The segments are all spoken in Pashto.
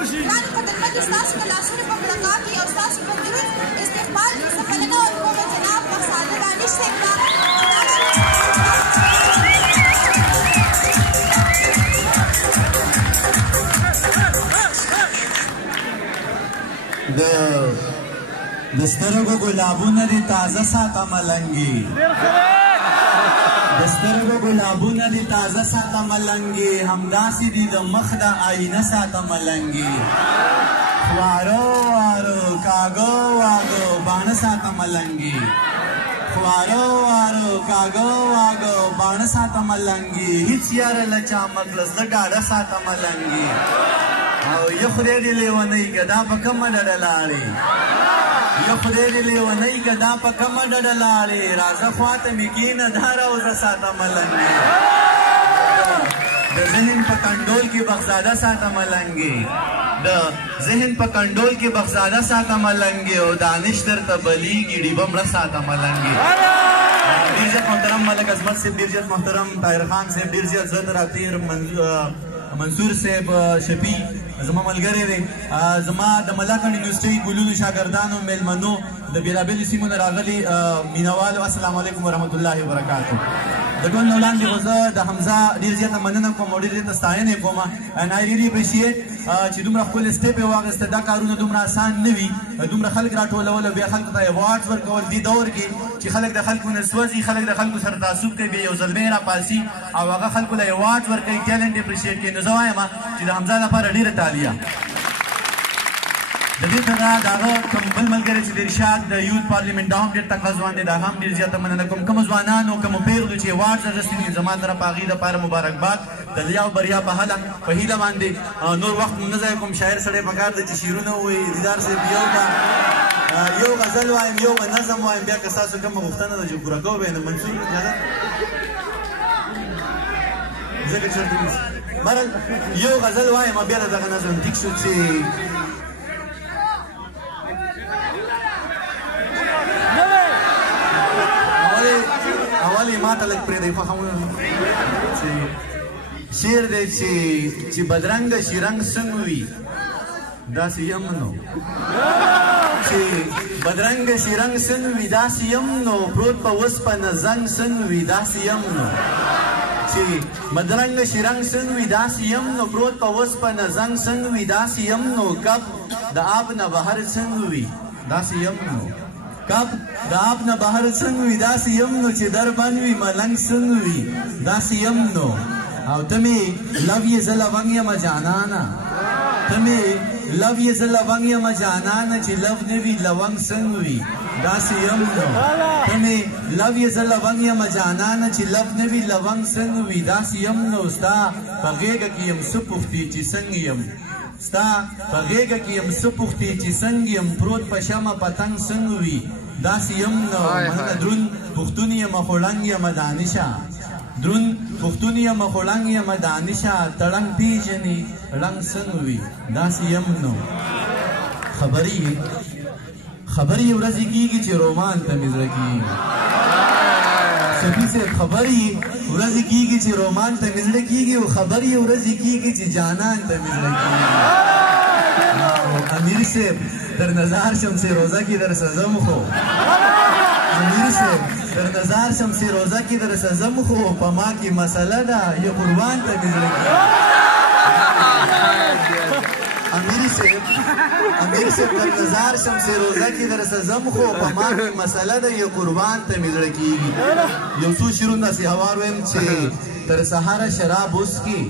ګرانو قدرمنو ستاسو په لاسونو په ملاقات کې او ستاسو په درود استقبال کې زه مننه ورکوم جناب مخصادر دانش صاحب ته د سترګو ګلابونه دي تازه ساته ملنګي د سترګو ګلابونه دي تازه ساته ملنګي همداسې دي د مخ د آینه ساته ملنګي خوارو وارو کاغو واغو باڼه ساته ملنګي خوارو وارو کاغو واغو باڼه ساته ملنګي هیڅ یاره له چا مګلس د ګاډه ساته ملنګي او یو خدای دې لیونی که دا په کومه ډډه لاړې یو خدای دې لیونی که دا په کومه ډډه لاړې راځه خواته مې کښېنه دا روزه ساته ملنګې د ذهن په کنډول کې بخزاده ساته ملنګې د ذهن په کنډول کې بخزاده ساته ملنګې او دانش درته بلیږي ډیبه مړه ساته ملنګې ډېر زیات محترم ملک عظمت صاحب ډېر زیات محترم طاهر خان صاحب ډېر زیات زه راتیر منصور صاحب شفیع زما ملګری دی زما د ملاکنډ یونیورسټۍ ګلونو شاګردانو میلمنو د بېلابېلو سیمو نه راغلي مینوالو السلام علیکم ورحمت الله وبرکاتو د ټول نه وړاندې خو زه د حمزه ډېر زیاته مننه کوم او ډېر زیاته ستاینه یې کوم and I really appreciate چې دومره ښکلې سټیپ یې واخیسته دا کارونه دومره آسان نه وي دومره خلک راټولول او بیا خلکو ته ایوارډز ورکول دې دور کې چې خلک د خلکو نه سوځي خلک د خلکو سره تعصب کوي بیا یو زلمی راپاسي او هغه خلکو له ایوارډز ورکوي ټیلنټ اپریشیټ کوي نو زه وایم چې د حمزه لپاره ډېره تالیه د دې سره د هغه کوم بل ملګری چې د ارشاد د یوت پارلیمنټ دا هم ډېر تکړه ځوان دی دا هم ډېر زیاته مننه کوم کومو ځوانانو کومو پیغلو چې ایوارډز اخیستي دي زما طرف هغې دپاره مبارکباد د لیا او بریا په هیله باندې نور وخت نه ضایع کوم شاعر سړی پکار دی چې شعرونه ووایي دیدار صاحب یو غزل وایم یو نظم وایم بیا که ستاسو کومه غوښتنه ده چې پوره کوو به یې نه منصور اجازه ځکه چېرته بهرحال یو غزل وایم بیا د دغه نظم ټیک شو چې اول یې ما ته لږ پرېږدئ خوښوونه شعر دی چې بدرنګه شي رنګ څنګه وي داسې یم نو چې بدرنګه شي رنګ څنګه وي داسې یم نو پروت په اوسپنه زنګ څنګه وي داسې یم نو چې بدرنګه شي رنګ څنګه وي داسې یم نو پروت په اوسپنه زنګ څنګه وي داسې یم نو کب د آب نه بهر څنګه وي داسې یم نو کب د آب نه بهر څنګه وي داسې یم نو چې در بند وي ملنګ څنګه وي داسې یم نو او ته مې لو یې زه لونګ یمه جانانه ته مې لو یې زه لونګ یمه جانانه چې لو نه وي لونګ څنګه وي داسې یم نو ته مې لو یې زه لونګ یمه جانانه چې لو نه وي لونګ څنګه وي داسې یم نو ستا په غېږه کې یم څه پوښتې چې څنګه یم ستا په غېږه کې یم څه پوښتې چې څنګه یم پروت په شمه پتنګ څنګه وي داسې یم نو مننه دروند پښتون یمه خو ړنګ یمه دانشه دروند پښتون یمه خو ړنګ یمه دانشه تړنګ پېژنې ړنګ څنګه وي داسې یم نو خبرې ورځې کېږي چې رومان ته مې زړه کېږي شفیع صاحب خبرې ورځې کېږي چې رومان ته مې زړه کېږي او خبرې ورځې کېږي چې جانان ته مې زړه کېږي امیر صاحب در نظر شم سی روزه کې در سزم خو امیر صاحب در نظر شم سی روزه کې در سزم خو په ما کې مسله ده یو قربان ته مې زړه کېږي امیر صاحب در نظر شم سی روزه کې در سزم خو په ما کې مسله ده یو قربان ته مې زړه کېږي یو څو شعرونه داسې هوار ویم چې تر سهاره شراب وڅکي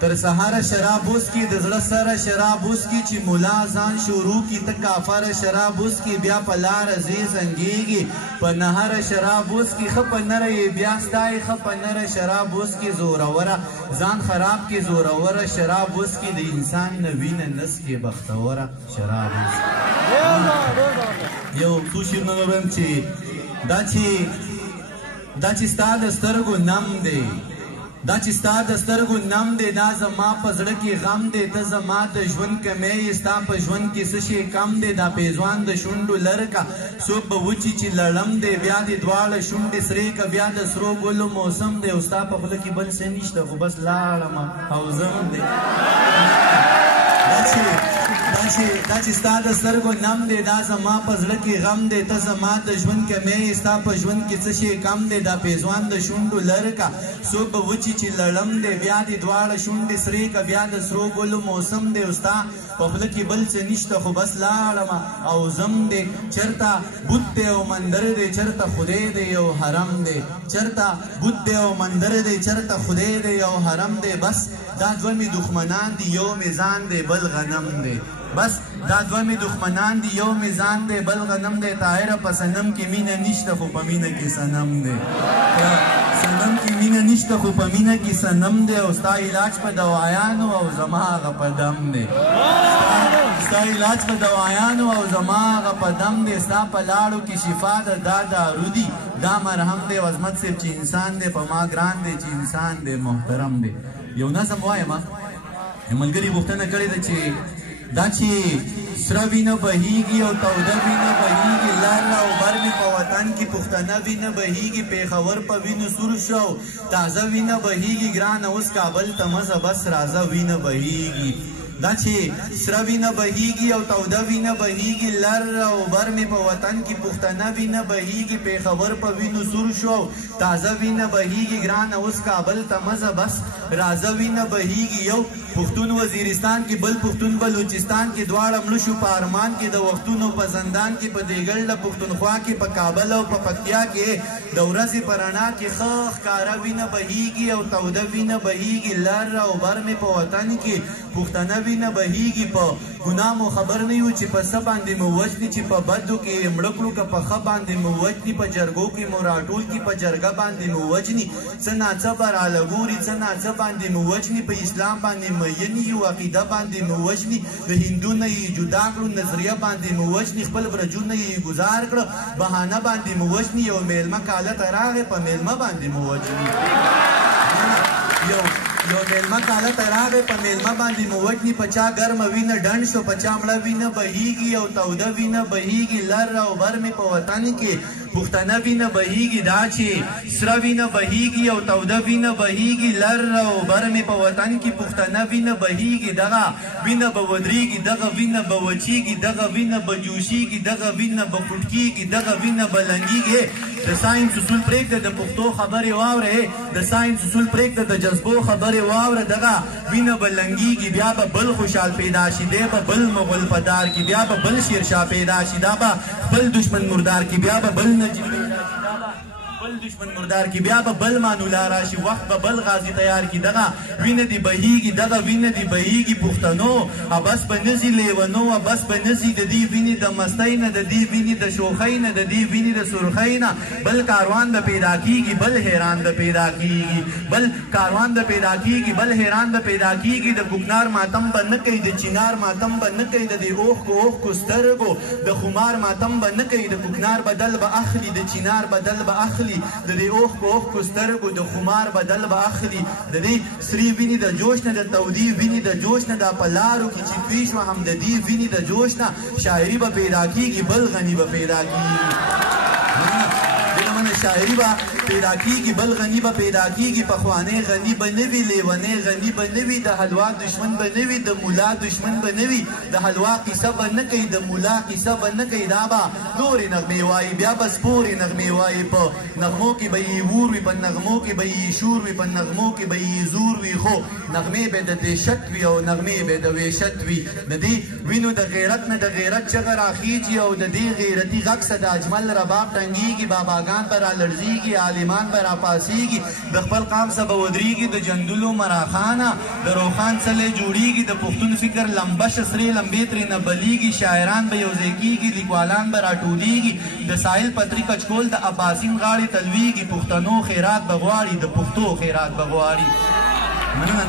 تر سهاره شراب وڅکي د زړه سره شراب وڅکي چې ملا ځان شروع کي ته کافره شراب وڅکي بیا په لاره ځې زنګېږي په نهره شراب وڅکي ښه په نره یې بیا ستایي ښه په نره شراب وڅکي زوروره ځان خراب کې زوروره شراب وڅکي د انسان نه وینه نسکې بختوره شراب وڅکي یو څو شعرونه ویم چې دا چې ستا د سترګو نم دی دا چې ستا د سترګو نم دی دا زما په زړه کې غم دی ته زما د ژوند کمی یې ستا په ژوند کې څه شی کم دی دا پیزوان د شونډو لرکه څوک به وچي چې لړم دی بیا دې دواړه شونډې سرې که بیا د سرو ګلو موسم دی او ستا په خوله کې بل څه نشته خو بس لاړم او زم دی دا چې دا چې ستا د سترګو نم دی دا زما په زړه کې غم دی ته زما د ژوند کمی ستا په ژوند کې څه شی کم دی دا پیزوان د شونډو لرکه څوک به وچي چې لړم دی بیا دې دواړه شونډې سرې که بیا د سرو ګلو موسم دی او ستا په خوله کې بل څه نشته خو بس لاړمه او زم دی چرته بت دی او مندر دی چرته خدای دی او حرم دی چرته بت دی او مندر دی چرته خدای دی او حرم دی بس دا دوه مې دښمنان دي یو میزان دی بل غنم دی بس دا دوه مې دښمنان دي یو میزان دی بل غنم دی طاهره په صنم کې مینه نشته خو په مینه کې صنم دی صنم کې مینه نشته خو په مینه کې صنم دی او ستا علاج په دوايانو او زما هغه په دم دی ستا علاج په دوايانو او زما هغه په دم دی ستا په لاړو کې شفا ده دا دارو دي دا مرهم دی عظمت صاحب چې انسان دی په ما ګران دی چې انسان دی محترم دی یو نظم وایم ملګري پوښتنه کړې ده چې دا چې سره وینه بهیږي او توده وینه بهیږي لر او بر مې په وطن کې پښتنه وینه بهیږي پېښور په وینو سور شو تازه وینه بهیږي ګرانه اوس کابل ته مزه بس رازه وینه بهیږي دا چې سره وینه بهیږي او توده وینه بهیږي لر او بر مې په وطن کې پښتنه وینه بهیږي پېښور په وینو سور شو تازه وینه بهیږي ګرانه اوس کابل ته مزه بس رازه وینه بهیږي یو پښتون وزیرستان کې بل پښتون بلوچستان کې دواړه مړه شو په ارمان کې د وختونو په زندان کې په دیګل د پښتونخوا کې په کابل او په پکتیا کې د ورځې په رڼا کې ښه ښکاره وینه بهیږي او توده وینه بهیږي لر او بر مې په وطن کې پښتنه وینه بهیږي په ګناه مو خبر نه یو چې په څه باندې مو وژني چې په بدو کې یې مړه کړو که په ښه باندې مو وژني په جرګو کې مو راټول کړي په جرګه باندې مو وژني څه ناڅه به راله ګوري څه ناڅه باندې مو وژني په اسلام باندې مینې یو عقیده باندې مو وژني د هندو نه یې جدا کړو نظریه باندې مو وژني خپل برجونه یې ګزار کړه بهانه باندې مو وژني یو میلمه کاله ته راغی په میلمه باندې مو وژني یو میلمه کاله ته راغی په میلمه باندې مو وژني په چا ګرمه وینه ډنډ شو په چا مړه وینه بهیږي او توده وینه بهیږي لر او بر مې په وطن کې پښتنه وینه بهیږي دا چې سره وینه بهیږي او توده وینه بهیږي لر او بر مې په وطن کې پښتنه وینه بهیږي دغه وینه به ودرېږي دغه وینه به وچېږي دغه وینه به جوشېږي دغه وینه به پټکېږي دغه وینه به لنګېږي د ساينس اصول پرېږده د پښتو خبرې واورئ د ساينس اصول پرېږده د جذبو خبرې واوره دغه وینه به لنګېږي بیا به بل خوشحال پیدا شي دی به بل مغل پدار کې بیا به بل شیرشاه پیدا شي دا به بل دشمن مردار کې بیا به بل نجیب پیدا شي دا به بل دشمن مردار کې بیا به بل مانولا راشي وخت به بل غازی تیار کی دغه وینه دی بهیږي دغه وینه دی بهیږي پښتنو ابس به نزي لیونو ابس به نزي د دې وینې د مستۍ نه د دې وینې د شوخۍ نه د دې وینې د سرخۍ نه بل کاروان به پیدا کیږي بل حیران به پیدا کیږي بل کاروان به پیدا کیږي بل حیران به پیدا کیږي د ګوکنار ماتم به نه کوي د چینار ماتم به نه کوي د دې اوښ کو سترګو د خمار ماتم به نه کوي د ګوکنار بدل به اخلي د چینار بدل به اخلي د دې اوښ کو سترګو د خمار بدل به اخلي د دې سری ویني د جوش نه د تودي ویني د جوش نه د پلارو کې چې توی شو هم د دې ویني د جوش نه شاعري به پیدا کیږي بل غني به پیدا کیږي شاعري به پیدا کیږي بل غني به پیدا کیږي پخوانۍ غني به نه وي لیونۍ غني به نه وي د حلوا دشمن به نه وي د مولا دشمن به نه وي د حلوا قصه به نه کوي د مولا قصه به نه کوي دا به نورې نغمې وایي بیا به سپورې نغمې وایي په نغمو کې به یې وور وي په نغمو کې به یې شور وي په نغمو کې به یې زور وي خو نغمې به د دهشت وي او نغمې به د وحشت وي د دې وینو د غیرت نه د غیرت چغه راخیږي او د دې غیرتي غږ سه د اجمل رباب ټنګېږي باباګان به لړزیږي عالمان به راپاسېږي د خپل قام څخه به ودرېږي د جندلو مراخانه د روخان څلی جوړېږي د پښتون فکر لمبه سرې لمبې ترې نه بلیږي شاعران به یوځای کېږي لیکوالان به راټولېږي د ساحل پتري کچکول د اباسین غاړې تلویږي پښتنو خیرات به غواړي د پښتو خیرات به غواړي مننه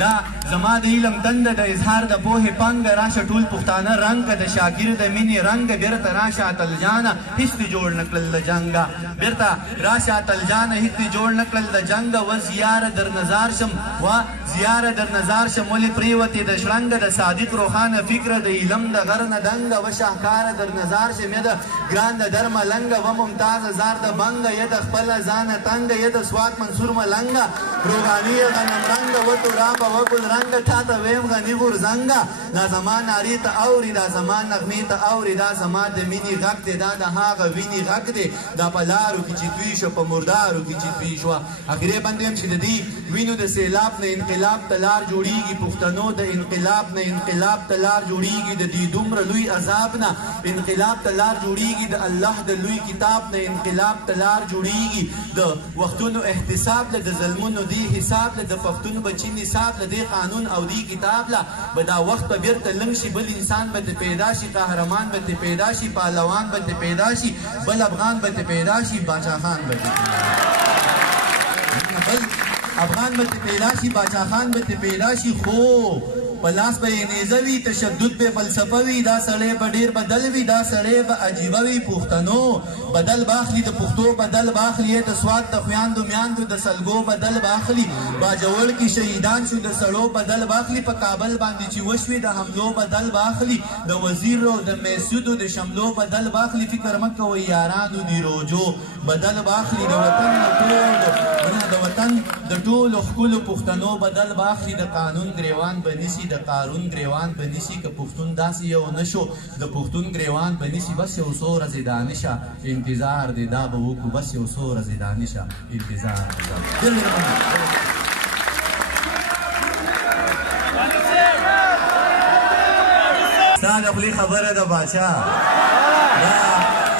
دا زما د علم دنده د اظهار د پوهې پنګه راشه ټول پښتانه رنګ د شاګر د مینې رنګ بیرته راشه اتل جانه هیڅ دې جوړ نه کړل د جنګه بیرته راشه اتل جانه هیڅ دې جوړ نه کړل د جنګه و زیاره در نظار شم و زیاره در نظار شم ولې پریوتې د شرنګه د صادق روښانه فکره د علم د غر نه دنګه و شاهکاره در نظار شم یا د ګران د در ملنګه و ممتاز زار د بنګه یا د خپله ځانه تنګه یا د سوات منصور ملنګه روغاني غنم رنګه و تورا به و ګل رنګه تا ته ویم غني غورځنګه دا زما نارې ته اوري دا زما نغمې ته اوري دا زما د مینې غږ دی دا د هغه وینې غږ دی دا په لارو کې چې توی شو په مردارو کې چې توی شوه اخرې باندې هم چې د دې وینو د سیلاب نه انقلاب ته لار جوړیږي پښتنو د انقلاب نه انقلاب ته لار جوړیږي د دې دومره لوی عذاب نه انقلاب ته لار جوړیږي د الله د لوی کتاب نه انقلاب ته لار جوړیږي د وختونو احتساب له د ظلمونو دی حساب له د پښتون بچی نصاب له دی قانون او دی کتاب له به دا وخت په بیرته لنګ شي بل انسان به پیدا شي قهرمان به پیدا شي پهلوان به پیدا شي بل افغان به پیدا شي باچا خان به بل افغان به پیدا شي باچا خان به پیدا شي خو پلاس به نیزه وي تشدد به فلسفه وي دا سړی به ډېر بدل وي دا سړی به عجیبه وي پښتنو بدل باخلي د پښتو بدل باخلي د سواد د خویاندو میاندو د سلګو بدل باخلي باجوړ کې شهیدان شو د سړو بدل باخلي په کابل باندې چې وشوي د حملو بدل باخلي د وزیرو د میسودو د شملو بدل باخلي فکر مه کوئ یارانو دی روجو بدل باخلي د وطن د وطن د ټولو ښکلو پښتنو بدل باخلي د قانون ګریوان به نیسي د قارون ګریوان به نیسي که پښتون داسې یو نه شو د پښتون ګریوان به نیسي بس یو څو ورځې دانشه انتظار دی دا به وکړو بس یو څو ورځې دانشه انتظار دی ستا د خولې خبره د باچا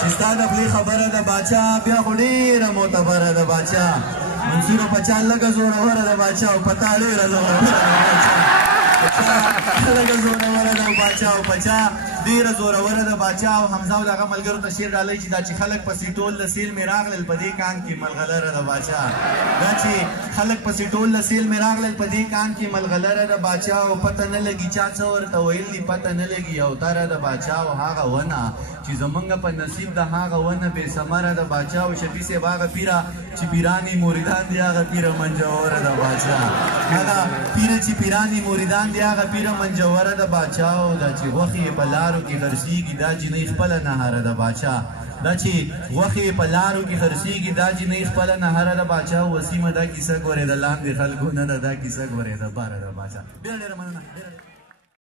چې ستا د خولې خبره د باچا بیا خو ډېره معتبره د باچا منصورو پچا لږه زوروره د باچا او پتا ډېره زوروره د باچا لږه زوروره د باچا او پچا ډېره زوروره د باچا او حمزه او د هغه ملګرو ته شعر ډالۍ چې دا چې خلک پسې ټول د سیل مې راغلل په دې کان کې ملغلره د باچا دا چې خلک پسې ټول د سیل مې راغلل په دې کان کې ملغلره د باچا او پته نه لګي چا څه ورته ویل دي پته نه لګي او تره د باچا او هغه ونه چې زمونږ په نصیب د هغه ونه بې ثمره د باچا او شفیع صاحب هغه پیره چې پیرانی موریدان دی هغه پیره منجوره د باچا هغه پیره چې پیرانی موریدان دی هغه پیره منجوره د باچا او دا چې غوښې په لارو کې خرڅېږي دا جنۍ خپله نهاره د باچا دا چې غوښې په لارو کې خرڅېږي دا جنۍ خپله نهاره د باچا وسیمه دا کیسه ګورې د لاندې خلکو نه ده دا کیسه ګورې د باره د باچا ډېره ډېره مننه